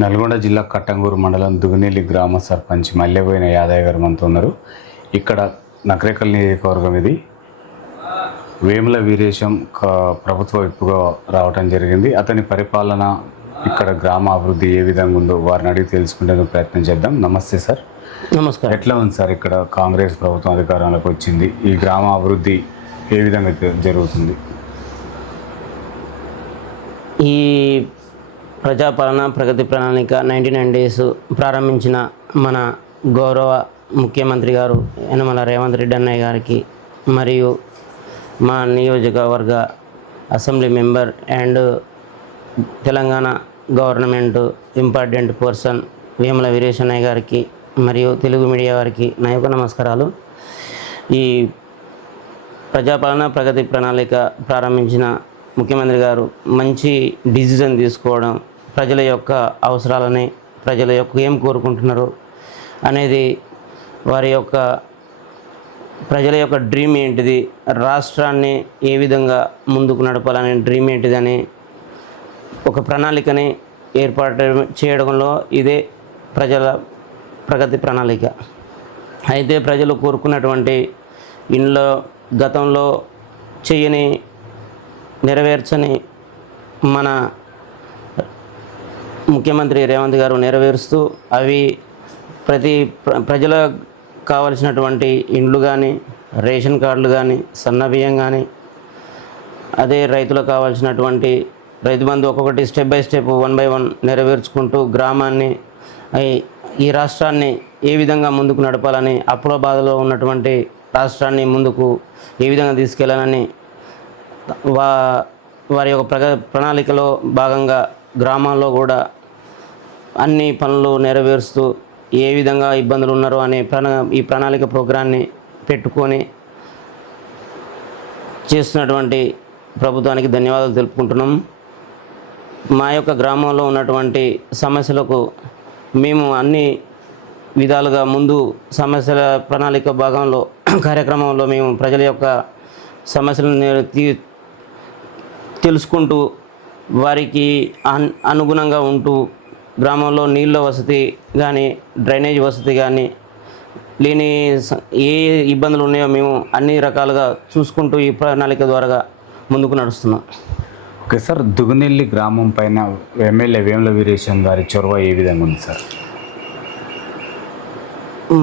నల్గొండ జిల్లా కట్టంగూరు మండలం దుగునెల్లి గ్రామ సర్పంచ్ మల్లెబోయిన యాదయ్య గారు మనతో ఉన్నారు. ఇక్కడ నకరేకల్ నియోజకవర్గం ఇది. వేముల వీరేశం ప్రభుత్వ విప్పుగా రావడం జరిగింది. అతని పరిపాలన ఇక్కడ గ్రామ అభివృద్ధి ఏ విధంగా ఉందో వారిని అడిగి తెలుసుకునే ప్రయత్నం చేద్దాం. నమస్తే సార్. నమస్కారం. ఎట్లా ఉంది సార్ ఇక్కడ కాంగ్రెస్ ప్రభుత్వం అధికారంలోకి వచ్చింది, ఈ గ్రామ అభివృద్ధి ఏ విధంగా జరుగుతుంది? ఈ ప్రజాపాలన ప్రగతి ప్రణాళిక 99 డేస్ ప్రారంభించిన మన గౌరవ ముఖ్యమంత్రి గారు యనమల రేవంత్ రెడ్డి అన్నయ్య గారికి మరియు మా నియోజకవర్గ assembly member and Telangana government important person Vemula వీరేశన్నయ్య గారికి మరియు తెలుగు మీడియా వారికి నా యొక్క నమస్కారాలు. ఈ ప్రజాపాలన ప్రగతి ప్రణాళిక ప్రారంభించిన ముఖ్యమంత్రి గారు మంచి డిసిజన్ తీసుకోవడం, ప్రజల యొక్క అవసరాలని, ప్రజల యొక్క ఏం కోరుకుంటున్నారు అనేది, వారి యొక్క ప్రజల యొక్క డ్రీమ్ ఏంటిది, రాష్ట్రాన్ని ఏ విధంగా ముందుకు నడపాలనే డ్రీమ్ ఏంటిదని ఒక ప్రణాళికని ఏర్పాటు చేయడంలో ఇదే ప్రజల ప్రగతి ప్రణాళిక. అయితే ప్రజలు కోరుకున్నటువంటి ఇంట్లో గతంలో చేయని నెరవేర్చని మన ముఖ్యమంత్రి రేవంత్ గారు నెరవేరుస్తూ అవి ప్రజల కావలసినటువంటి ఇండ్లు కానీ, రేషన్ కార్డులు కానీ, సన్నబియ్యం కానీ, అదే రైతులకు కావాల్సినటువంటి రైతు బంధు ఒక్కొక్కటి స్టెప్ బై స్టెప్ 1 by 1 నెరవేర్చుకుంటూ గ్రామాన్ని, ఈ రాష్ట్రాన్ని ఏ విధంగా ముందుకు నడపాలని, అప్పుల బాధలో ఉన్నటువంటి రాష్ట్రాన్ని ముందుకు ఏ విధంగా తీసుకెళ్లాలని వారి యొక్క ప్రణాళికలో భాగంగా గ్రామాల్లో కూడా అన్ని పనులు నెరవేరుస్తూ ఏ విధంగా ఇబ్బందులు ఉన్నారో అనే ఈ ప్రణాళిక ప్రోగ్రాన్ని పెట్టుకొని చేస్తున్నటువంటి ప్రభుత్వానికి ధన్యవాదాలు తెలుపుకుంటున్నాం. మా యొక్క గ్రామంలో ఉన్నటువంటి సమస్యలకు మేము అన్ని విధాలుగా ముందు సమస్యల ప్రణాళిక భాగంలో కార్యక్రమంలో మేము ప్రజల యొక్క సమస్యలను తెలుసుకుంటూ వారికి అనుగుణంగా ఉంటూ గ్రామంలో నీళ్ళ వసతి కానీ, డ్రైనేజ్ వసతి కానీ లేని ఏ ఇబ్బందులు ఉన్నాయో మేము అన్ని రకాలుగా చూసుకుంటూ ఈ ప్రణాళిక ద్వారా ముందుకు నడుస్తున్నాం. ఓకే సార్, దుగునెల్లి గ్రామం పైన ఎమ్మెల్యే వేముల వీరేశం గారి చొరవ ఏ విధంగా ఉంది సార్?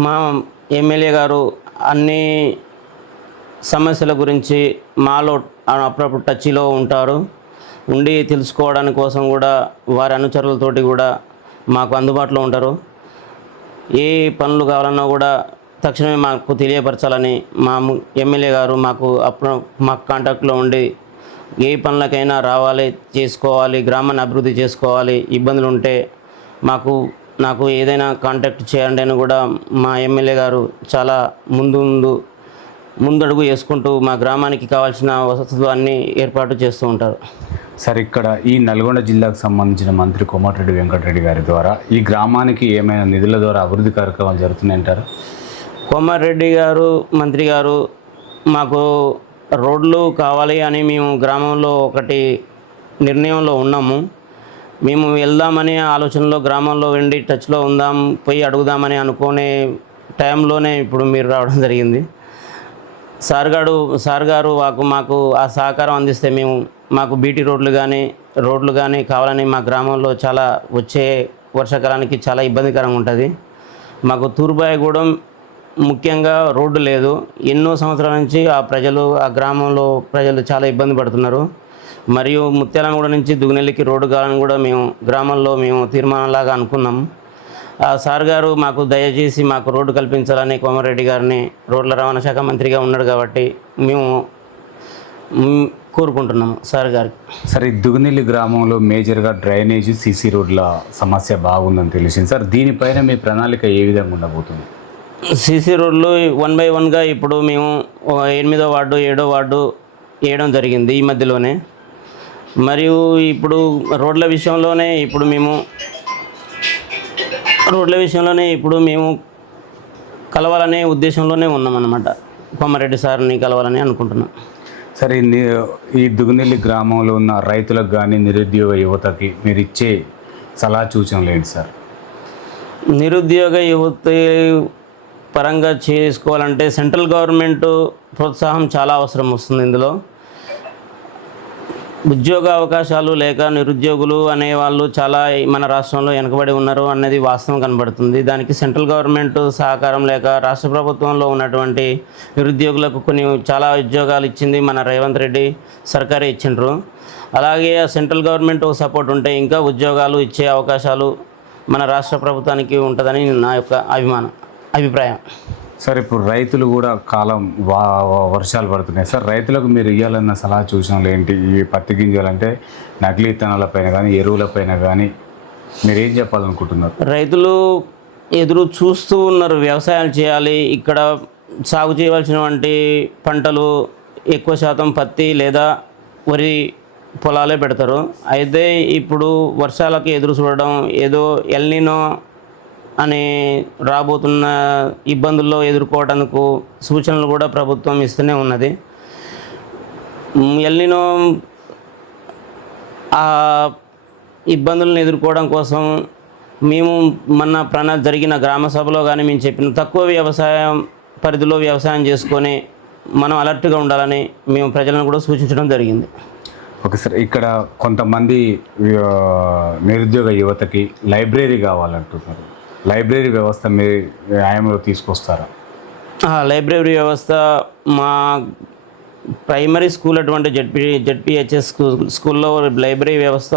మా ఎమ్మెల్యే గారు అన్ని సమస్యల గురించి మాలో అప్పుడప్పుడు టచ్లో ఉంటారు. ఉండి తెలుసుకోవడానికి కోసం కూడా వారి అనుచరులతోటి కూడా మాకు అందుబాటులో ఉంటారు. ఏ పనులు కావాలన్నా కూడా తక్షణమే మాకు తెలియపరచాలని మా ఎమ్మెల్యే గారు మాకు కాంటాక్ట్లో ఉండి ఏ పనులకైనా రావాలి, చేసుకోవాలి, గ్రామాన్ని అభివృద్ధి చేసుకోవాలి, ఇబ్బందులు ఉంటే నాకు ఏదైనా కాంటాక్ట్ చేయండి అని కూడా మా ఎమ్మెల్యే గారు చాలా ముందడుగు వేసుకుంటూ మా గ్రామానికి కావాల్సిన వసతులు అన్నీ ఏర్పాటు చేస్తూ ఉంటారు. సార్, ఇక్కడ ఈ నల్గొండ జిల్లాకు సంబంధించిన మంత్రి కోమటిరెడ్డి వెంకటరెడ్డి గారి ద్వారా ఈ గ్రామానికి ఏమైనా నిధుల ద్వారా అభివృద్ధి కార్యక్రమాలు జరుగుతున్నాయంటారు? కోమటిరెడ్డి గారు మంత్రి గారు మాకు రోడ్లు కావాలి అని మేము గ్రామంలో ఒకటి నిర్ణయంలో ఉన్నాము. మేము వెళ్దామనే ఆలోచనలో గ్రామంలో ఉండి టచ్లో ఉందాం, పోయి అడుగుదామని అనుకునే టైంలోనే ఇప్పుడు మీరు రావడం జరిగింది. సార్ గారు మాకు ఆ సహకారం అందిస్తే మాకు బీటీ రోడ్లు కానీ కావాలని మా గ్రామంలో చాలా వచ్చే వర్షాకాలానికి చాలా ఇబ్బందికరంగా ఉంటుంది. మాకు తూర్బాయిగూడెం ముఖ్యంగా రోడ్డు లేదు. ఎన్నో సంవత్సరాల నుంచి ఆ గ్రామంలో ప్రజలు చాలా ఇబ్బంది పడుతున్నారు. మరియు ముత్యాలగూడ నుంచి దుగునెల్లికి రోడ్డు కావాలని కూడా గ్రామంలో తీర్మానంలాగా అనుకున్నాం. ఆ సార్ గారు మాకు దయచేసి మాకు రోడ్డు కల్పించాలని కోమటిరెడ్డి గారిని, రోడ్ల రవాణా శాఖ మంత్రిగా ఉన్నాడు కాబట్టి మేము కోరుకుంటున్నాము సార్ గారికి. సార్, ఈ దుగునెల్లి గ్రామంలో మేజర్గా డ్రైనేజ్, సీసీ రోడ్ల సమస్య బాగుందని తెలిసింది సార్. దీనిపైన మీ ప్రణాళిక ఏ విధంగా ఉండబోతుంది? సీసీ రోడ్లు 1 by 1గా ఇప్పుడు మేము 8వ వార్డు 7వ వార్డు వేయడం జరిగింది ఈ మధ్యలోనే. మరియు ఇప్పుడు రోడ్ల విషయంలోనే మేము కలవాలనే ఉద్దేశంలోనే ఉన్నామన్నమాట. కోమరెడ్డి సార్ని కలవాలని అనుకుంటున్నాం. సరే, ఈ దుగునెల్లి గ్రామంలో ఉన్న రైతులకు కానీ, నిరుద్యోగ యువతకి మీరు ఇచ్చే సలహా సూచనలు ఏంటి సార్? నిరుద్యోగ యువతి పరంగా చేసుకోవాలంటే సెంట్రల్ గవర్నమెంట్ ప్రోత్సాహం చాలా అవసరం వస్తుంది. ఇందులో ఉద్యోగ అవకాశాలు లేక నిరుద్యోగులు అనేవాళ్ళు చాలా మన రాష్ట్రంలో వెనుకబడి ఉన్నారు అన్నది వాస్తవం కనబడుతుంది. దానికి సెంట్రల్ గవర్నమెంట్ సహకారం లేక రాష్ట్ర ప్రభుత్వంలో ఉన్నటువంటి నిరుద్యోగులకు కొన్ని చాలా ఉద్యోగాలు ఇచ్చింది మన రేవంత్ రెడ్డి సర్కారే ఇచ్చిండ్రు. అలాగే సెంట్రల్ గవర్నమెంట్ సపోర్ట్ ఉంటే ఇంకా ఉద్యోగాలు ఇచ్చే అవకాశాలు మన రాష్ట్ర ప్రభుత్వానికి ఉంటుందని నా యొక్క అభిప్రాయం. సార్, ఇప్పుడు రైతులు కూడా వర్షాలు పడుతున్నాయి సార్. రైతులకు మీరు ఇవ్వాలన్న సలహా సూచనలు ఏంటి? ఈ పత్తి గింజలంటే నకిలీ విత్తనాలపైన కానీ ఎరువులపైన కానీ మీరు ఏం చెప్పాలనుకుంటున్నారు? రైతులు ఎదురు చూస్తూ ఉన్నారు, వ్యవసాయాలు చేయాలి. ఇక్కడ సాగు చేయవలసినటువంటి పంటలు ఎక్కువ శాతం పత్తి లేదా వరి పొలాలే పెడతారు. అయితే ఇప్పుడు వర్షాలకు ఎదురు చూడడం, ఏదో ఎల్నినో అని రాబోతున్న ఇబ్బందుల్లో ఎదుర్కోవడానికి సూచనలు కూడా ప్రభుత్వం ఇస్తూనే ఉన్నది. ఎల్నినో ఆ ఇబ్బందులను ఎదుర్కోవడం కోసం మేము జరిగిన గ్రామ సభలో కానీ మేము చెప్పిన తక్కువ వ్యవసాయం పరిధిలో వ్యవసాయం చేసుకొని మనం అలర్ట్గా ఉండాలని మేము ప్రజలను కూడా సూచించడం జరిగింది. ఓకే సార్, ఇక్కడ కొంతమంది నిరుద్యోగ యువతకి లైబ్రరీ కావాలంటున్నారు. లైబ్రరీ వ్యవస్థ మీ న్యాయంలో తీసుకొస్తారా? లైబ్రరీ వ్యవస్థ మా ప్రైమరీ స్కూల్ అటువంటి జెడ్పిహెచ్ఎస్ స్కూల్లో లైబ్రరీ వ్యవస్థ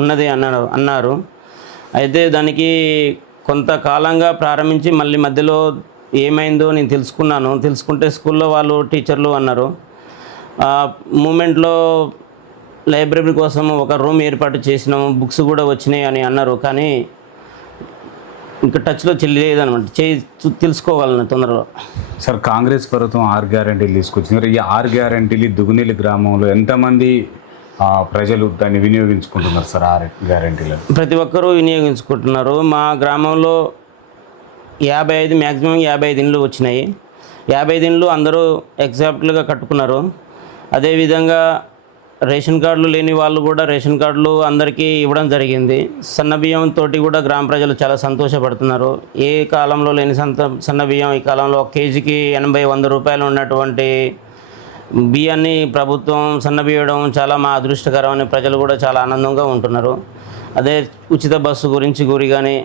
ఉన్నది అన్నారు. అయితే దానికి కొంతకాలంగా ప్రారంభించి మళ్ళీ మధ్యలో ఏమైందో నేను తెలుసుకుంటే స్కూల్లో వాళ్ళు టీచర్లు అన్నారు మూమెంట్లో లైబ్రరీ కోసం ఒక రూమ్ ఏర్పాటు చేసినాము, బుక్స్ కూడా వచ్చినాయి అని అన్నారు. కానీ ఇంకా టచ్లో లేదనమాట, తెలుసుకోవాలని తొందరలో. సార్, కాంగ్రెస్ ప్రభుత్వం 6 గ్యారెంటీలు తీసుకొచ్చినారు. ఈ 6 గ్యారెంటీలు దుగునేలి గ్రామంలో ఎంతమంది ప్రజలు దాన్ని వినియోగించుకుంటున్నారు సార్? 6 గ్యారెంటీలు ప్రతి ఒక్కరూ వినియోగించుకుంటున్నారు. మా గ్రామంలో 55 మ్యాక్సిమం 55 ఇండ్లు వచ్చినాయి. 55 ఇండ్లు అందరూ ఎగ్జాక్ట్లుగా కట్టుకున్నారు. అదేవిధంగా రేషన్ కార్డులు లేని వాళ్ళు కూడా రేషన్ కార్డులు అందరికీ ఇవ్వడం జరిగింది. సన్నబియ్యంతో కూడా గ్రామ ప్రజలు చాలా సంతోషపడుతున్నారు. ఏ కాలంలో లేని సన్నబియ్యం ఈ కాలంలో కేజీకి 80-100 రూపాయలు ఉన్నటువంటి బియ్యాన్ని ప్రభుత్వం సన్నబియ్యడం చాలా మా అదృష్టకరం అని ప్రజలు కూడా చాలా ఆనందంగా ఉంటున్నారు. అదే ఉచిత బస్సు గురి కానీ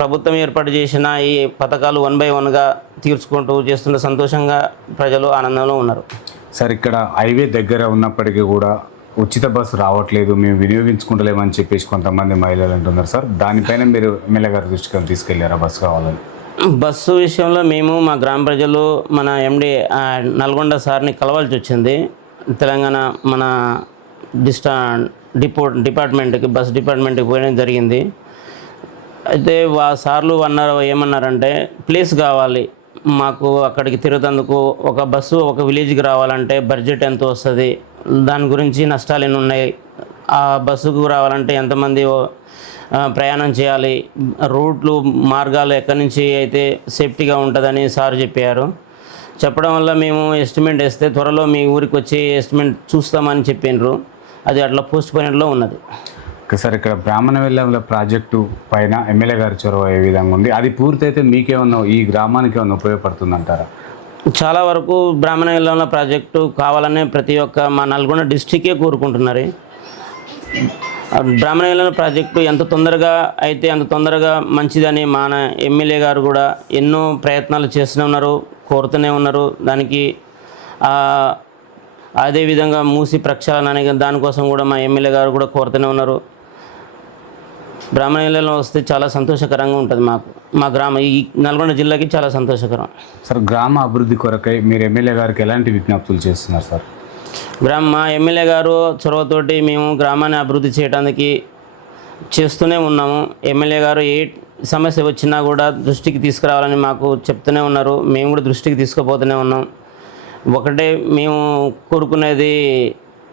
ప్రభుత్వం ఏర్పాటు చేసిన ఈ పథకాలు 1 by 1గా తీర్చుకుంటూ చేస్తున్న సంతోషంగా ప్రజలు ఆనందంలో ఉన్నారు. సార్, ఇక్కడ హైవే దగ్గర ఉన్నప్పటికీ కూడా ఉచిత బస్సు రావట్లేదు, మేము వినియోగించుకుంటలేమని చెప్పేసి కొంతమంది మహిళలు అంటున్నారు సార్. దానిపైన మీరు ఎమ్మెల్యే గారి దృష్టికి తీసుకెళ్లారా బస్సు కావాలని? బస్సు విషయంలో మేము మా గ్రామ ప్రజలు మన ఎండి నల్గొండ సార్ని కలవాల్సి వచ్చింది. తెలంగాణ మన డిపార్ట్మెంట్కి బస్ డిపార్ట్మెంట్కి పోయడం జరిగింది. అయితే సార్లు ఏమన్నారంటే ప్లేస్ కావాలి మాకు, అక్కడికి తిరుగుతందుకు ఒక బస్సు ఒక విలేజ్కి రావాలంటే బడ్జెట్ ఎంత వస్తుంది, దాని గురించి నష్టాలు ఎన్ని ఉన్నాయి, ఆ బస్సుకు రావాలంటే ఎంతమంది ప్రయాణం చేయాలి, రూట్లు మార్గాలు ఎక్కడి నుంచి అయితే సేఫ్టీగా ఉంటుందని సార్ చెప్పడం వల్ల మేము ఎస్టిమేట్ వేస్తే త్వరలో మీ ఊరికి వచ్చి ఎస్టిమేట్ చూస్తామని చెప్పిండ్రు. అది అట్లా పోస్ట్ పోయినట్లో ఉన్నది. సార్, ఇక్కడ బ్రాహ్మణవెల్లంల ప్రాజెక్టు పైన ఎమ్మెల్యే గారి చొరవ ఏ విధంగా ఉంది? అది పూర్తయితే మీకేమన్నా ఈ గ్రామానికి ఏమన్నా ఉపయోగపడుతుంది అంటారా? చాలా వరకు బ్రాహ్మణవెల్లంల ప్రాజెక్టు కావాలనే ప్రతి ఒక్క మా నల్గొండ డిస్టికే కోరుకుంటున్నారు. బ్రాహ్మణవెల్లంల ప్రాజెక్టు ఎంత తొందరగా అయితే అంత తొందరగా మంచిదని మన ఎమ్మెల్యే గారు కూడా ఎన్నో ప్రయత్నాలు చేస్తూనే ఉన్నారు, కోరుతూనే ఉన్నారు. దానికి అదేవిధంగా మూసి ప్రక్షాళన అనే దానికోసం కూడా మా ఎమ్మెల్యే గారు కూడా కోరుతూనే ఉన్నారు. బ్రాహ్మణవెల్లంలో వస్తే చాలా సంతోషకరంగా ఉంటుంది మా ఈ నల్గొండ జిల్లాకి చాలా సంతోషకరం. సార్, గ్రామ అభివృద్ధి కొరకై మీరు ఎమ్మెల్యే గారికి ఎలాంటి విజ్ఞప్తులు చేస్తున్నారు సార్? మా ఎమ్మెల్యే గారు చొరవతోటి మేము గ్రామాన్ని అభివృద్ధి చేయడానికి చేస్తూనే ఉన్నాము. ఎమ్మెల్యే గారు ఏ సమస్య వచ్చినా కూడా దృష్టికి తీసుకురావాలని మాకు చెప్తూనే ఉన్నారు. మేము కూడా దృష్టికి తీసుకుపోతూనే ఉన్నాం. ఒకటే మేము కోరుకునేది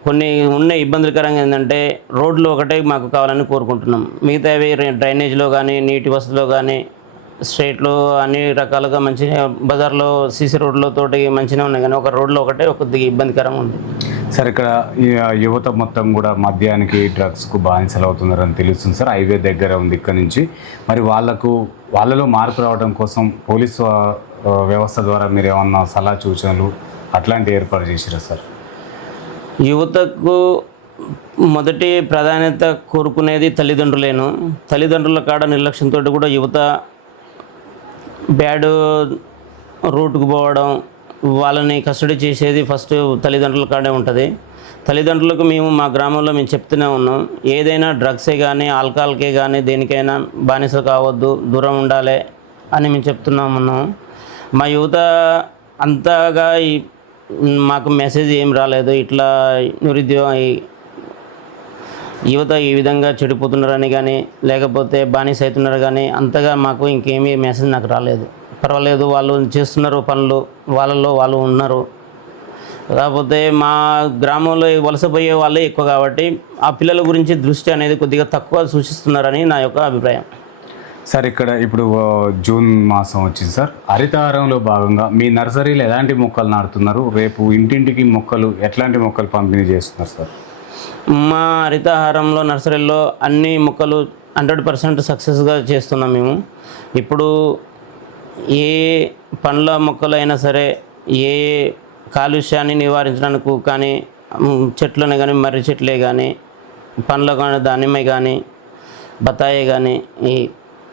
కొన్ని ఉన్న ఇబ్బందికరంగా ఏంటంటే రోడ్లు ఒకటే మాకు కావాలని కోరుకుంటున్నాం. మిగతావి డ్రైనేజ్లో కానీ నీటి వసతిలో కానీ స్ట్రీట్లు అన్ని రకాలుగా మంచిగా బజార్లో సీసీ రోడ్లతోటి మంచిగా ఉన్నాయి, కానీ ఒక రోడ్లో ఒకటే కొద్దిగా ఇబ్బందికరంగా ఉంది. సార్ ఇక్కడ ఈ యువత మొత్తం కూడా మద్యానికి డ్రగ్స్కు బానిసలు అవుతున్నారని తెలుస్తుంది సార్. హైవే దగ్గర ఉంది ఇక్కడ నుంచి. మరి వాళ్ళలో మార్పు రావడం కోసం పోలీసు వ్యవస్థ ద్వారా మీరు ఏమన్నా సలహా సూచనలు అట్లాంటివి ఏర్పాటు చేసిరా సార్? యువతకు మొదటి ప్రాధాన్యత కోరుకునేది తల్లిదండ్రులేను. తల్లిదండ్రుల కాడ నిర్లక్ష్యంతో కూడా యువత బ్యాడ్ రూట్కు పోవడం, వాళ్ళని కస్టడీ చేసేది ఫస్ట్ తల్లిదండ్రుల కాడే ఉంటుంది. తల్లిదండ్రులకు మా గ్రామంలో మేము చెప్తూనే ఉన్నాం, ఏదైనా డ్రగ్సే కానీ ఆల్కహాల్కే కానీ దేనికైనా బానిస కావద్దు, దూరం ఉండాలి అని మేము చెప్తున్నాం. మా యువత అంతగా మాకు మెసేజ్ ఏం రాలేదు, ఇట్లా యువత ఈ విధంగా చెడిపోతున్నారని కానీ లేకపోతే బానిస అవుతున్నారు కానీ అంతగా మాకు ఇంకేమీ మెసేజ్ నాకు రాలేదు. పర్వాలేదు, వాళ్ళు చేస్తున్నారు పనులు, వాళ్ళల్లో వాళ్ళు ఉన్నారు. కాకపోతే మా గ్రామంలో వలసపోయే వాళ్ళే ఎక్కువ కాబట్టి ఆ పిల్లల గురించి దృష్టి అనేది కొద్దిగా తక్కువ సూచిస్తున్నారని నా యొక్క అభిప్రాయం. సార్ ఇక్కడ ఇప్పుడు జూన్ మాసం వచ్చింది సార్. హరితహారంలో భాగంగా మీ నర్సరీలో ఎలాంటి మొక్కలు నాటుతున్నారు? రేపు ఇంటింటికి మొక్కలు ఎట్లాంటి మొక్కలు పంపిణీ చేస్తున్నారు సార్? మా హరితహారంలో నర్సరీలో అన్ని మొక్కలు 100% సక్సెస్గా చేస్తున్నాం మేము. ఇప్పుడు ఏ పండ్ల మొక్కలైనా సరే, ఏ కాలుష్యాన్ని నివారించడానికి కానీ చెట్లను కానీ, మర్రి చెట్లే కానీ, పండ్లు కానీ, దానిమ్మ కానీ, బత్తాయి కానీ, ఈ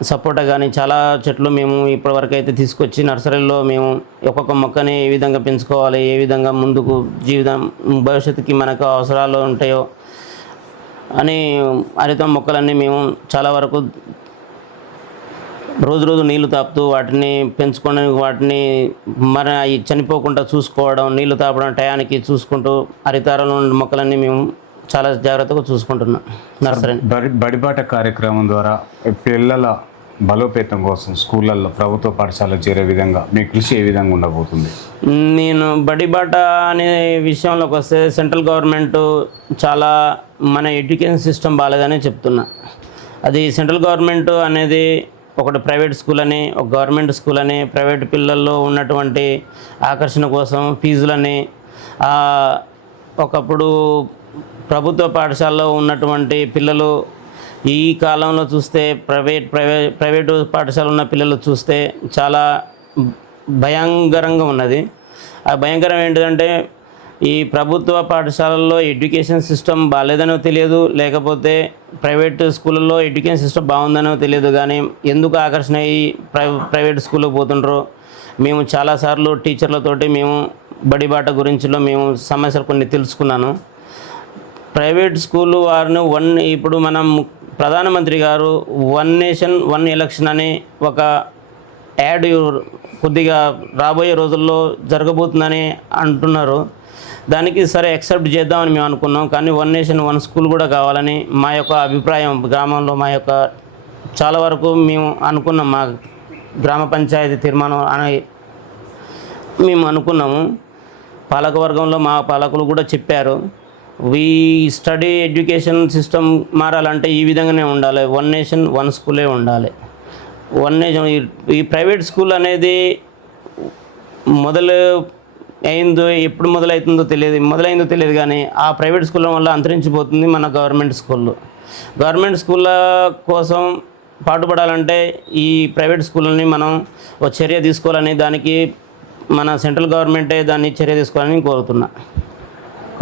సపోటా కానీ చాలా చెట్లు మేము ఇప్పటివరకు అయితే తీసుకొచ్చి నర్సరీలో మేము ఒక్కొక్క మొక్కని ఏ విధంగా పెంచుకోవాలి, ఏ విధంగా ముందుకు భవిష్యత్తుకి మనకు అవసరాలు ఉంటాయో అని హరిత మొక్కలన్నీ మేము చాలా వరకు రోజు నీళ్లు తాపుతూ వాటిని పెంచుకోవడానికి, వాటిని అవి చనిపోకుండా చూసుకోవడం, నీళ్లు తాపడం టయానికి చూసుకుంటూ హరితారంలో ఉన్న మొక్కలన్నీ మేము చాలా జాగ్రత్తగా చూసుకుంటున్నాం నర్సరీని. బడిబాట కార్యక్రమం ద్వారా పిల్లల బలోపేతం కోసం స్కూళ్ళల్లో ప్రభుత్వ పాఠశాలలో చేరే విధంగా మీ కృషి ఏ విధంగా ఉండబోతుంది? నేను బడిబాట అనే విషయంలోకి వస్తే సెంట్రల్ గవర్నమెంట్ చాలా మన ఎడ్యుకేషన్ సిస్టమ్ బాగాలేదని చెప్తున్నా. అది సెంట్రల్ గవర్నమెంట్ అనేది ఒకటి ప్రైవేట్ స్కూల్ అని, ఒక గవర్నమెంట్ స్కూల్ అని, ప్రైవేట్ పిల్లల్లో ఉన్నటువంటి ఆకర్షణ కోసం ఫీజులని, ఒకప్పుడు ప్రభుత్వ పాఠశాలలో ఉన్నటువంటి పిల్లలు ఈ కాలంలో చూస్తే ప్రైవేటు పాఠశాల ఉన్న పిల్లలు చూస్తే చాలా భయంకరంగా ఉన్నది. ఆ భయంకరం ఏంటంటే ఈ ప్రభుత్వ పాఠశాలల్లో ఎడ్యుకేషన్ సిస్టమ్ బాగాలేదనో తెలియదు, లేకపోతే ప్రైవేట్ స్కూళ్ళల్లో ఎడ్యుకేషన్ సిస్టమ్ బాగుందనో తెలియదు, కానీ ఎందుకు ఆకర్షణ అయ్యి ప్రైవేట్ స్కూల్కి పోతుండ్రో మేము చాలాసార్లు టీచర్లతోటి మేము బడిబాట గురించిలో మేము సమస్యలు కొన్ని తెలుసుకున్నాను. ప్రైవేట్ స్కూల్ వారిని ఇప్పుడు మనం ప్రధానమంత్రి గారు 1 నేషన్ 1 ఎలక్షన్ అని ఒక యాడ్ కొద్దిగా రాబోయే రోజుల్లో జరగబోతుందని అంటున్నారు. దానికి సరే యాక్సెప్ట్ చేద్దామని మేము అనుకున్నాం, కానీ 1 నేషన్ 1 స్కూల్ కూడా కావాలని మా యొక్క అభిప్రాయం. గ్రామంలో మా యొక్క చాలా వరకు మేము అనుకున్నాం, మా గ్రామ పంచాయతీ తీర్మానం అని మేము అనుకున్నాము. పాలకవర్గంలో మా పాలకులు కూడా చెప్పారు, స్టడీ ఎడ్యుకేషన్ సిస్టమ్ మారాలంటే ఈ విధంగానే ఉండాలి, 1 నేషన్ 1 స్కూలే ఉండాలి. 1 నేషన్ ఈ ప్రైవేట్ స్కూల్ అనేది ఎప్పుడు మొదలైందో తెలియదు కానీ ఆ ప్రైవేట్ స్కూళ్ళ వల్ల అంతరించిపోతుంది మన గవర్నమెంట్ స్కూళ్ళు. గవర్నమెంట్ స్కూళ్ళ కోసం పాటుపడాలంటే ఈ ప్రైవేట్ స్కూళ్ళని మనం ఒక చర్య తీసుకోవాలని, దానికి మన సెంట్రల్ గవర్నమెంటే దాన్ని చర్య తీసుకోవాలని కోరుతున్నా.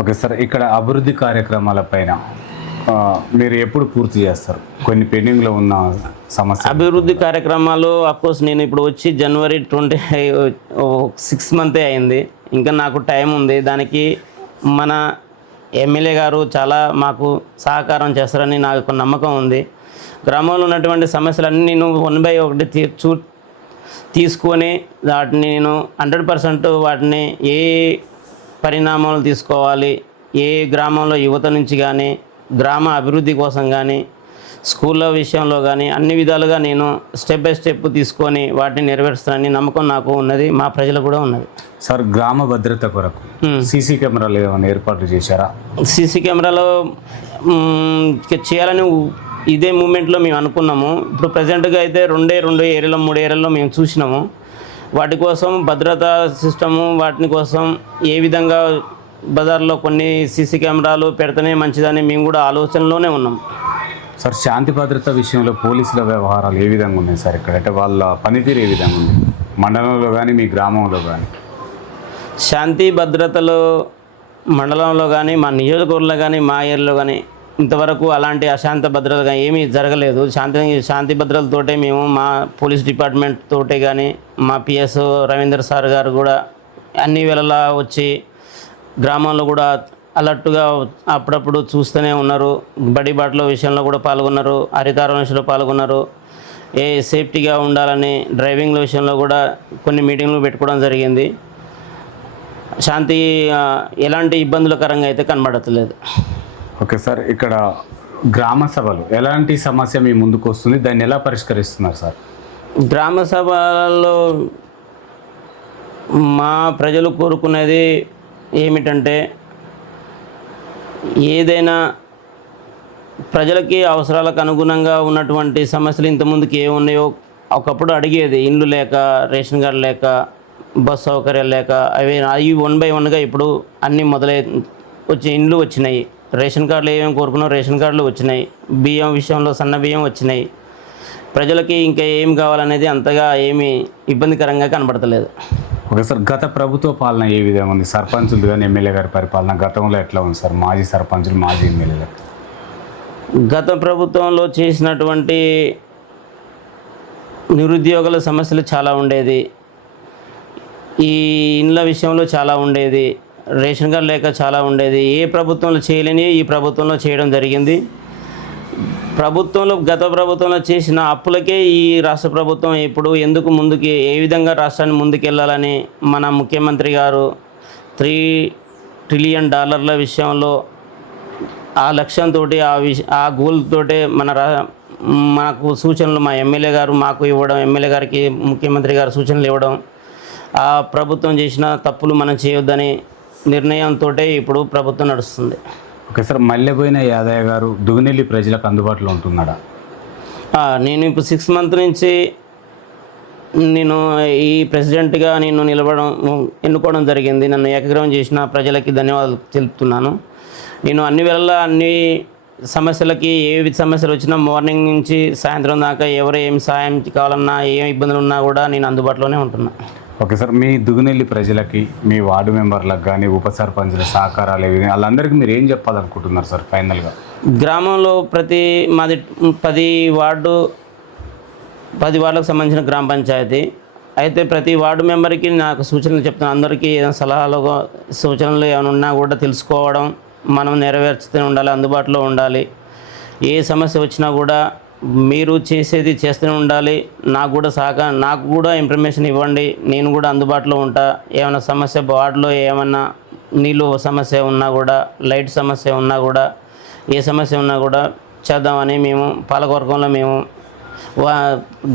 ఓకే సార్, ఇక్కడ అభివృద్ధి కార్యక్రమాలపైన మీరు ఎప్పుడు పూర్తి చేస్తారు? కొన్ని పెండింగ్లో ఉన్న సమస్య అభివృద్ధి కార్యక్రమాలు అఫ్కోర్స్ నేను ఇప్పుడు వచ్చి జనవరి 6 మంతే అయింది, ఇంకా నాకు టైం ఉంది. దానికి మన ఎమ్మెల్యే గారు చాలా మాకు సహకారం చేస్తారని నాకు నమ్మకం ఉంది. గ్రామంలో ఉన్నటువంటి సమస్యలన్నీ నేను 1 by 1 తీసుకొని వాటిని నేను 100% వాటిని ఏ పరిణామాలు తీసుకోవాలి, ఏ గ్రామంలో యువత నుంచి కానీ, గ్రామ అభివృద్ధి కోసం కానీ, స్కూళ్ళ విషయంలో కానీ అన్ని విధాలుగా నేను స్టెప్ బై స్టెప్ తీసుకొని వాటిని నెరవేరుస్తానని నమ్మకం నాకు ఉన్నది, మా ప్రజలకు కూడా ఉన్నది. సార్, గ్రామ భద్రత కొరకు సీసీ కెమెరాలు ఏమైనా ఏర్పాట్లు చేశారా? సీసీ కెమెరాలో చేయాలని ఇదే మూమెంట్లో మేము అనుకున్నాము. ఇప్పుడు ప్రజెంట్గా అయితే 2 ఏరియాలో 3 ఏరియాల్లో మేము చూసినాము. వాటి కోసం భద్రతా సిస్టము వాటి కోసం ఏ విధంగా బజార్లో కొన్ని సీసీ కెమెరాలు పెడితేనే మంచిదని మేము కూడా ఆలోచనలోనే ఉన్నాం. సార్ శాంతి భద్రత విషయంలో పోలీసుల వ్యవహారాలు ఏ విధంగా ఉన్నాయి సార్ ఇక్కడ? అంటే వాళ్ళ పనితీరు ఏ విధంగా ఉంది మండలంలో కానీ మీ గ్రామంలో కానీ? శాంతి భద్రతలో మండలంలో కానీ మా నియోజకవర్గంలో కానీ మా ఏరియాలో కానీ ఇంతవరకు అలాంటి అశాంతి భద్రతగా ఏమీ జరగలేదు. శాంతి భద్రతలతోటే మేము మా పోలీస్ డిపార్ట్మెంట్ తోటే కానీ మా పిఎస్ రవీందర్ సార్ గారు కూడా అన్ని వేళలా వచ్చి గ్రామంలో కూడా అలర్ట్గా అప్పుడప్పుడు చూస్తూనే ఉన్నారు. బడి బాటల విషయంలో కూడా పాల్గొన్నారు, హరితారం విషయంలో పాల్గొన్నారు. సేఫ్టీగా ఉండాలని డ్రైవింగ్ల విషయంలో కూడా కొన్ని మీటింగ్లు పెట్టుకోవడం జరిగింది. శాంతి ఎలాంటి ఇబ్బందులకరంగా అయితే కనబడట్లేదు. ఓకే సార్, ఇక్కడ గ్రామ సభలు ఎలాంటి సమస్య మీ ముందుకు వస్తుంది, దాన్ని ఎలా పరిష్కరిస్తున్నారు సార్? గ్రామ సభలలో మా ప్రజలు కోరుకునేది ఏమిటంటే ఏదైనా ప్రజలకి అవసరాలకు అనుగుణంగా ఉన్నటువంటి సమస్యలు ఇంతకుముందుకు ఏ ఉన్నాయో ఒకప్పుడు అడిగేది. ఇండ్లు లేక, రేషన్ కార్డు లేక, బస్ సౌకర్యాలు లేక అవి 1 by 1గా ఇప్పుడు అన్నీ వచ్చి ఇండ్లు వచ్చినాయి. రేషన్ కార్డులు ఏమేమి కోరుకున్నావు రేషన్ కార్డులు వచ్చినాయి. బియ్యం విషయంలో సన్న బియ్యం వచ్చినాయి. ప్రజలకి ఇంకా ఏం కావాలనేది అంతగా ఏమీ ఇబ్బందికరంగా కనబడతలేదు. ఓకే సార్, గత ప్రభుత్వ పాలన ఏ విధంగా ఉంది? సర్పంచులు కానీ ఎమ్మెల్యే గారి పరిపాలన గతంలో ఎట్లా ఉంది సార్? మాజీ సర్పంచులు, మాజీ ఎమ్మెల్యేలు గత ప్రభుత్వంలో చేసినటువంటి నిరుద్యోగుల సమస్యలు చాలా ఉండేది. ఈ ఇండ్ల విషయంలో చాలా ఉండేది. రేషన్ కార్డు లేక చాలా ఉండేది. ఏ ప్రభుత్వంలో చేయలేని ఈ ప్రభుత్వంలో చేయడం జరిగింది. గత ప్రభుత్వంలో చేసిన అప్పులకే ఈ రాష్ట్ర ప్రభుత్వం ఇప్పుడు ఎందుకు ముందుకి ఏ విధంగా రాష్ట్రాన్ని ముందుకెళ్ళాలని మన ముఖ్యమంత్రి గారు $3 ట్రిలియన్ విషయంలో ఆ లక్ష్యంతో ఆ గోల్ తోటే మనకు సూచనలు మా ఎమ్మెల్యే గారు మాకు ఇవ్వడం, ఎమ్మెల్యే గారికి ముఖ్యమంత్రి గారు సూచనలు ఇవ్వడం, ఆ ప్రభుత్వం చేసిన తప్పులు మనం చేయొద్దని నిర్ణయంతో ఇప్పుడు ప్రభుత్వం నడుస్తుంది. ఓకే సార్, మల్లెబోయిన యాదయ్య గారు దుగునెల్లి ప్రజలకు అందుబాటులో ఉంటున్నాడా? నేను ఇప్పుడు 6 months నుంచి నేను ఈ ప్రెసిడెంట్గా ఎన్నుకోవడం జరిగింది. నన్ను ఏకగ్రీవం చేసిన ప్రజలకి ధన్యవాదాలు తెలుపుతున్నాను. నేను అన్ని వేళలా అన్ని సమస్యలకి ఏ సమస్యలు వచ్చినా మార్నింగ్ నుంచి సాయంత్రం దాకా ఎవరు ఏం సాయం కావాలన్నా ఏ ఇబ్బందులు ఉన్నా కూడా నేను అందుబాటులోనే ఉంటున్నా. ఓకే సార్, మీ దుగునెల్లి ప్రజలకి, మీ వార్డు మెంబర్లకు కానీ, ఉప సర్పంచుల సహకారాలు ఏవి వాళ్ళందరికీ మీరు ఏం చెప్పాలనుకుంటున్నారు సార్ ఫైనల్గా? గ్రామంలో మాది 10 వార్డులకు సంబంధించిన గ్రామ పంచాయతీ అయితే ప్రతి వార్డు మెంబర్కి నాకు సూచనలు చెప్తాను. అందరికీ ఏదైనా సలహాలు సూచనలు ఏమైనా ఉన్నా కూడా తెలుసుకోవడం, మనం నెరవేర్చుతూనే ఉండాలి, అందుబాటులో ఉండాలి. ఏ సమస్య వచ్చినా కూడా మీరు చేసేది చేస్తూనే ఉండాలి. నాకు కూడా ఇన్ఫర్మేషన్ ఇవ్వండి, నేను కూడా అందుబాటులో ఉంటా. ఏమైనా సమస్య వార్డులో ఏమన్నా నీళ్ళు సమస్య ఉన్నా కూడా, లైట్ సమస్య ఉన్నా కూడా, ఏ సమస్య ఉన్నా కూడా చేద్దామని మేము పాలకవర్గంలో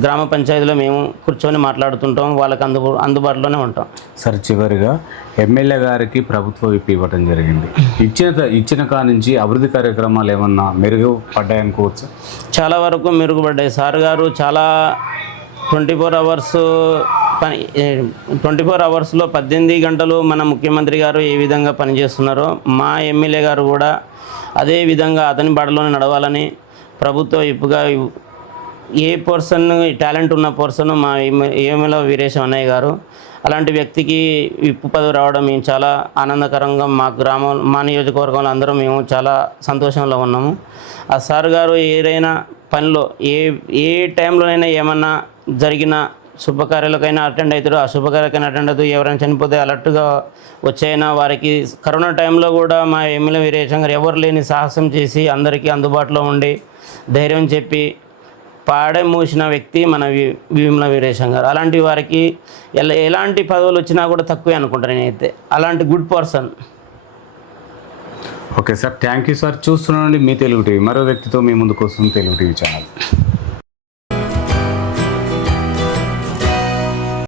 గ్రామ పంచాయతీలో మేము కూర్చొని మాట్లాడుతుంటాం. వాళ్ళకి అందుబాటులోనే ఉంటాం. సార్, చివరిగా ఎమ్మెల్యే గారికి ప్రభుత్వం ఇవ్వడం జరిగింది. ఇచ్చిన కాడ నుంచి అభివృద్ధి కార్యక్రమాలు ఏమన్నా మెరుగుపడ్డాయనుకోవచ్చు? చాలా వరకు మెరుగుపడ్డాయి. సార్ గారు చాలా 24 అవర్స్లో 18 గంటలు మన ముఖ్యమంత్రి గారు ఏ విధంగా పనిచేస్తున్నారో మా ఎమ్మెల్యే గారు కూడా అదే విధంగా అతని బాటలోనే నడవాలని ప్రభుత్వం ఇప్పుగా ఏ పర్సన్ టాలెంట్ ఉన్న పర్సన్ మా ఏమిలో వీరేశం అన్నయ్య గారు, అలాంటి వ్యక్తికి విప్పు పదవి రావడం మేము చాలా ఆనందకరంగా మా నియోజకవర్గంలో అందరం మేము చాలా సంతోషంలో ఉన్నాము. ఆ సార్ గారు ఏదైనా పనిలో ఏ టైంలోనైనా ఏమన్నా జరిగిన శుభకార్యాలకైనా అటెండ్ అవుతారు, ఆ శుభకార్యాలకైనా అటెండ్ అవుతారు. ఎవరైనా చనిపోతే అలర్ట్గా వచ్చైనా వారికి కరోనా టైంలో కూడా మా ఎమ్మెల్యే వీరేశం గారు ఎవరు లేని సాహసం చేసి అందరికీ అందుబాటులో ఉండి ధైర్యం చెప్పి పాడే మూసిన వ్యక్తి మన విమల వీరేశం గారు. అలాంటి వారికి ఎలాంటి పదవులు వచ్చినా కూడా తక్కువే అనుకుంటాను నేనైతే. అలాంటి good person. Okay sir, thank you sir. చూస్తున్నాండి మీ తెలుగు టీవీ. మరో వ్యక్తితో మీ ముందుకు వస్తుంది తెలుగు టీవీ ఛానల్.